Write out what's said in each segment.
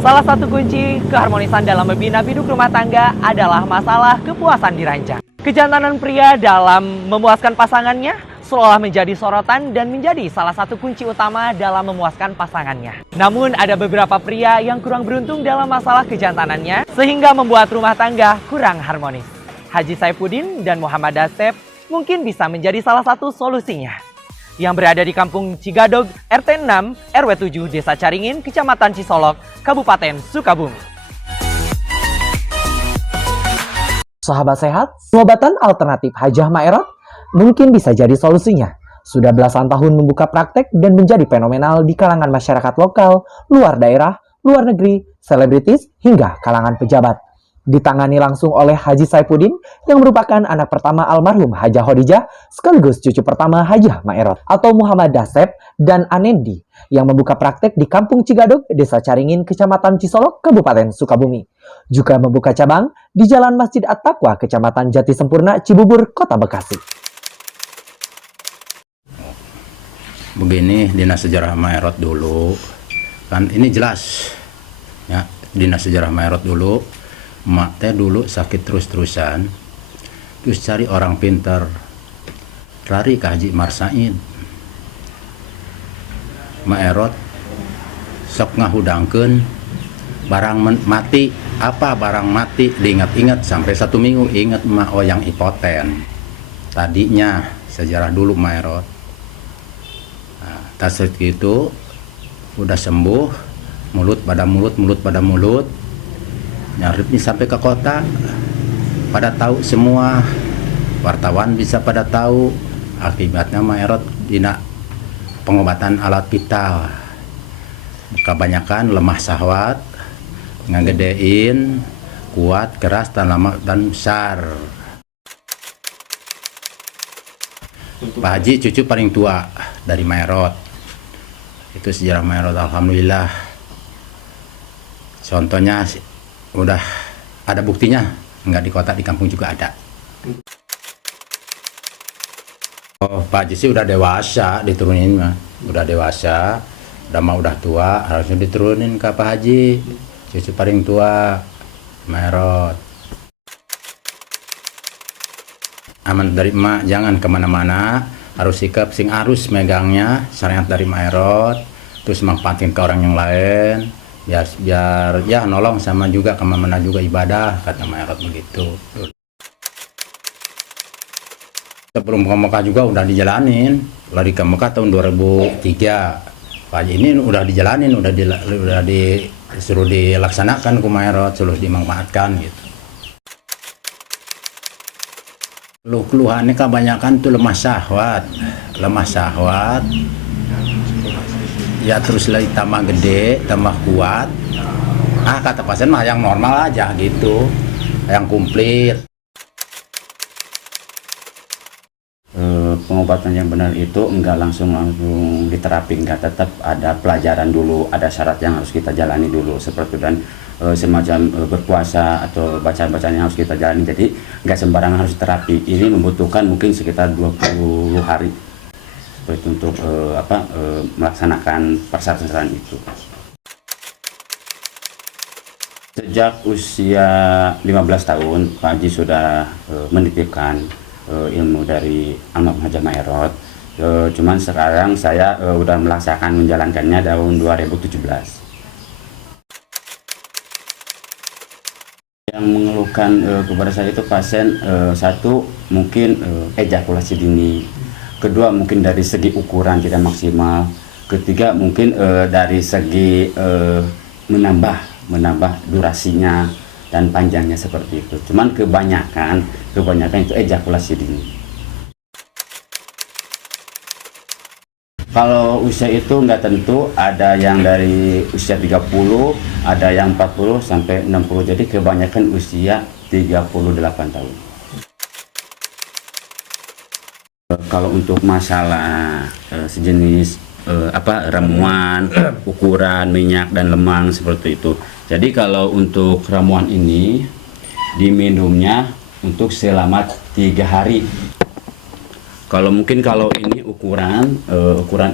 Salah satu kunci keharmonisan dalam membina biduk rumah tangga adalah masalah kepuasan diranjang. Kejantanan pria dalam memuaskan pasangannya seolah menjadi sorotan dan menjadi salah satu kunci utama dalam memuaskan pasangannya. Namun ada beberapa pria yang kurang beruntung dalam masalah kejantanannya sehingga membuat rumah tangga kurang harmonis. Haji Saifuddin dan Muhammad Dasep mungkin bisa menjadi salah satu solusinya. Yang berada di Kampung Cigadog, RT 6, RW 7, Desa Caringin, Kecamatan Cisolok, Kabupaten Sukabumi. Sahabat sehat, pengobatan alternatif Hajah Maerot mungkin bisa jadi solusinya. Sudah belasan tahun membuka praktek dan menjadi fenomenal di kalangan masyarakat lokal, luar daerah, luar negeri, selebritis, hingga kalangan pejabat. Ditangani langsung oleh Haji Saifuddin yang merupakan anak pertama almarhum Hajah Khadijah sekaligus cucu pertama Hajah Maerot, atau Muhammad Dasep dan Anendi yang membuka praktek di Kampung Cigadog, Desa Caringin, Kecamatan Cisolok, Kabupaten Sukabumi. Juga membuka cabang di Jalan Masjid At-Taqwa, Kecamatan Jati Sempurna, Cibubur, Kota Bekasi. Begini dinas sejarah Maerot dulu, kan ini jelas ya, dinas sejarah Maerot dulu. Mak teh dulu sakit terus-terusan, terus cari orang pintar, lari ke Haji Marsain. Maerot sok ngahudangkeun barang mati, apa barang mati diingat-ingat sampai 1 minggu ingat mak oyang ipoten. Tadinya sejarah dulu Maerot. Nah, tas itu udah sembuh, mulut pada mulut. Nyaripnya sampai ke kota, pada tahu semua, wartawan bisa pada tahu. Akibatnya Maerot dina pengobatan alat vital, kebanyakan lemah syahwat, ngegedein, kuat, keras, dan lama dan besar. Pak Haji cucu paling tua dari Maerot. Itu sejarah Maerot, alhamdulillah. Contohnya udah ada buktinya, nggak di kota, di kampung juga ada. Oh, Pak Haji sih udah dewasa, diturunin mah. Udah dewasa, udah tua, harusnya diturunin ke Pak Haji. Cucu paling tua, Maerot. Aman dari emak, jangan kemana-mana, harus sikap sing arus megangnya, syariat dari Maerot, terus manfaatin ke orang yang lain. Biar ya nolong sama juga kemana-mana juga ibadah, kata Maerot begitu. Sebelum ke Mekah juga udah dijalanin, lari ke Mekah tahun 2003. Pak Haji ini udah dijalanin, udah disuruh dilaksanakan ke Maerot, suruh dimanfaatkan gitu. Keluhannya kebanyakan tuh lemah syahwat. Ya terus lagi tambah gede, tambah kuat. Kata pasien mah yang normal aja gitu, yang komplit. Pengobatan yang benar itu enggak langsung diterapi, enggak, tetap ada pelajaran dulu, ada syarat yang harus kita jalani dulu seperti dan semacam berpuasa atau bacaan-bacaan yang harus kita jalani. Jadi enggak sembarangan harus terapi. Ini membutuhkan mungkin sekitar 20 hari seperti untuk melaksanakan persyaratan itu. Sejak usia 15 tahun Pak Haji sudah menitipkan ilmu dari almarhum Hajah Maerot. Cuman sekarang saya udah melaksanakan menjalankannya tahun 2017. Yang mengeluhkan kepada saya itu pasien satu mungkin ejakulasi dini, kedua mungkin dari segi ukuran tidak maksimal, ketiga mungkin dari segi menambah durasinya dan panjangnya seperti itu. Cuman kebanyakan itu ejakulasi dini. Kalau usia itu nggak tentu, ada yang dari usia 30, ada yang 40 sampai 60. Jadi kebanyakan usia 38 tahun. Kalau untuk masalah sejenis ramuan, ukuran, minyak dan lemang seperti itu. Jadi kalau untuk ramuan ini diminumnya untuk selama 3 hari. Kalau ini ukuran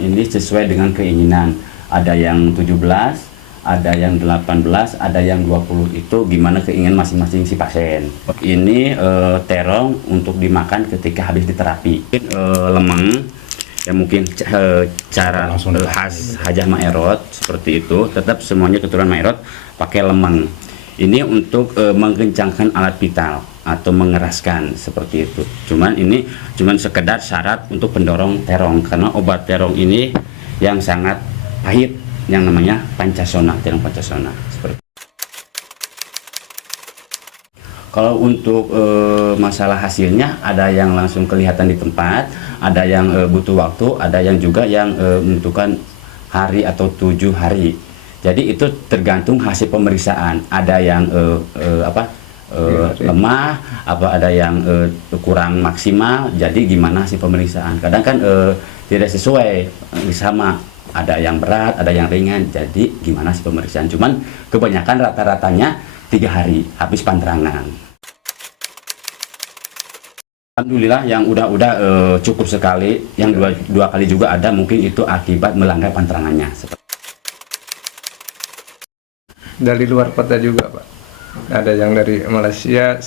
ini sesuai dengan keinginan. Ada yang 17, ada yang 18, ada yang 20, itu gimana keinginan masing-masing si pasien. Ini terong untuk dimakan ketika habis diterapi. Lemang yang mungkin cara khas Hajah Maerot seperti itu, tetap semuanya keturunan Maerot pakai lemang. Ini untuk mengkencangkan alat vital atau mengeraskan seperti itu. Ini cuman sekedar syarat untuk pendorong terong, karena obat terong ini yang sangat pahit, yang namanya pancasona, terong pancasona. Kalau untuk masalah hasilnya, ada yang langsung kelihatan di tempat, ada yang butuh waktu, ada yang juga yang menentukan hari atau 7 hari. Jadi itu tergantung hasil pemeriksaan. Ada yang lemah, ada yang kurang maksimal. Jadi gimana hasil pemeriksaan? Kadang kan tidak sesuai sama. Ada yang berat, ada yang ringan. Jadi gimana hasil pemeriksaan? Cuman kebanyakan rata-ratanya 3 hari habis panterangan. Alhamdulillah yang udah cukup sekali. Yang dua kali juga ada, mungkin itu akibat melanggar panterangannya. Dari luar kota juga, Pak. Ada yang dari Malaysia,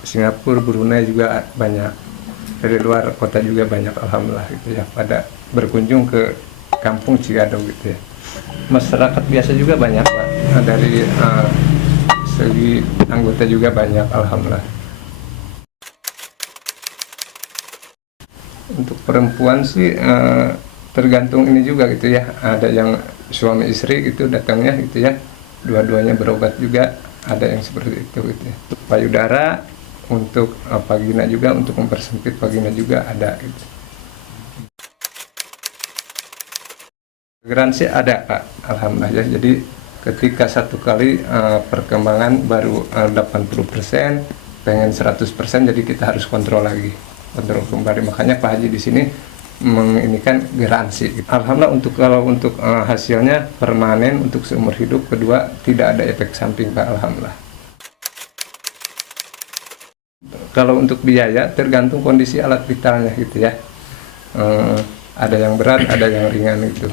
Singapura, Brunei juga banyak. Dari luar kota juga banyak, alhamdulillah gitu ya. Pada berkunjung ke Kampung Cigadog gitu ya. Masyarakat biasa juga banyak, Pak. Dari segi anggota juga banyak, alhamdulillah. Untuk perempuan sih tergantung ini juga gitu ya. Ada yang suami istri gitu datangnya gitu ya. Dua-duanya berobat juga, ada yang seperti itu gitu ya. Payudara untuk vagina juga, untuk mempersempit vagina juga ada gitu. Garansi ada, Pak, alhamdulillah ya. Jadi ketika satu kali perkembangan baru 80%, pengen 100%, jadi kita harus kontrol lagi, kontrol kembali. Makanya Pak Haji di sini menginikan garansi. Alhamdulillah kalau untuk hasilnya permanen untuk seumur hidup. Kedua, tidak ada efek samping, Pak, alhamdulillah. Kalau untuk biaya tergantung kondisi alat vitalnya gitu ya. Ada yang berat, ada yang ringan gitu.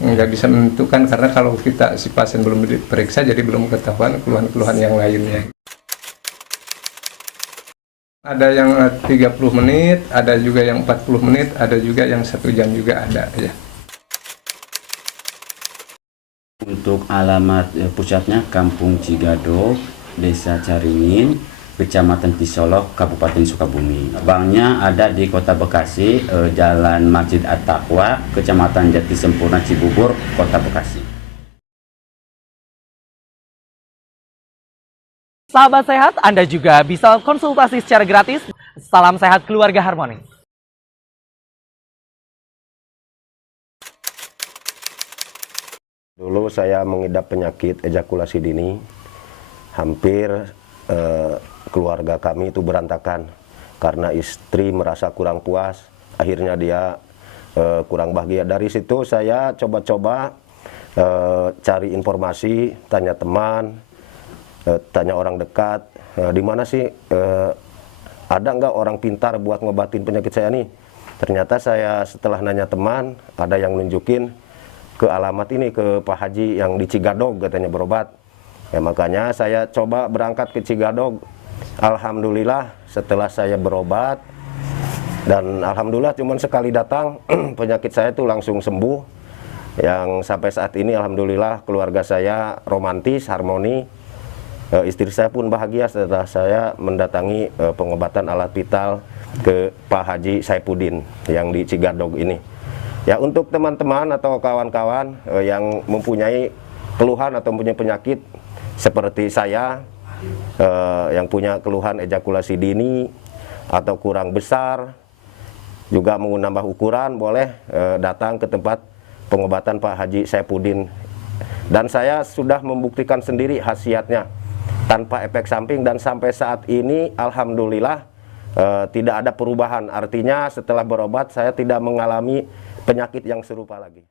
Nggak bisa menentukan, karena kalau si pasien belum diperiksa, jadi belum ketahuan keluhan-keluhan yang lainnya. Ada yang 30 menit, ada juga yang 40 menit, ada juga yang 1 jam juga ada ya. Untuk alamat pusatnya Kampung Cigadog, Desa Caringin, Kecamatan Tisolok, Kabupaten Sukabumi. Banknya ada di Kota Bekasi, Jalan Masjid At-Taqwa, Kecamatan Jati Sempurna Cibubur, Kota Bekasi. Sahabat sehat, Anda juga bisa konsultasi secara gratis. Salam sehat keluarga harmoni. Dulu saya mengidap penyakit ejakulasi dini. Hampir keluarga kami itu berantakan karena istri merasa kurang puas. Akhirnya dia kurang bahagia. Dari situ saya coba-coba cari informasi, tanya teman, tanya orang dekat, di mana sih ada nggak orang pintar buat ngobatin penyakit saya nih. Ternyata saya setelah nanya teman, ada yang nunjukin ke alamat ini, ke Pak Haji yang di Cigadog katanya berobat. Ya, makanya saya coba berangkat ke Cigadog. Alhamdulillah setelah saya berobat, dan alhamdulillah cuman sekali datang penyakit saya itu langsung sembuh. Yang sampai saat ini alhamdulillah keluarga saya romantis, harmoni. Istri saya pun bahagia setelah saya mendatangi pengobatan alat vital ke Pak Haji Saipudin yang di Cigadog ini. Ya, untuk teman-teman atau kawan-kawan yang mempunyai keluhan atau mempunyai penyakit seperti saya, yang punya keluhan ejakulasi dini atau kurang besar, juga mau nambah ukuran, boleh datang ke tempat pengobatan Pak Haji Saipudin. Dan saya sudah membuktikan sendiri khasiatnya tanpa efek samping, dan sampai saat ini alhamdulillah tidak ada perubahan. Artinya setelah berobat saya tidak mengalami penyakit yang serupa lagi.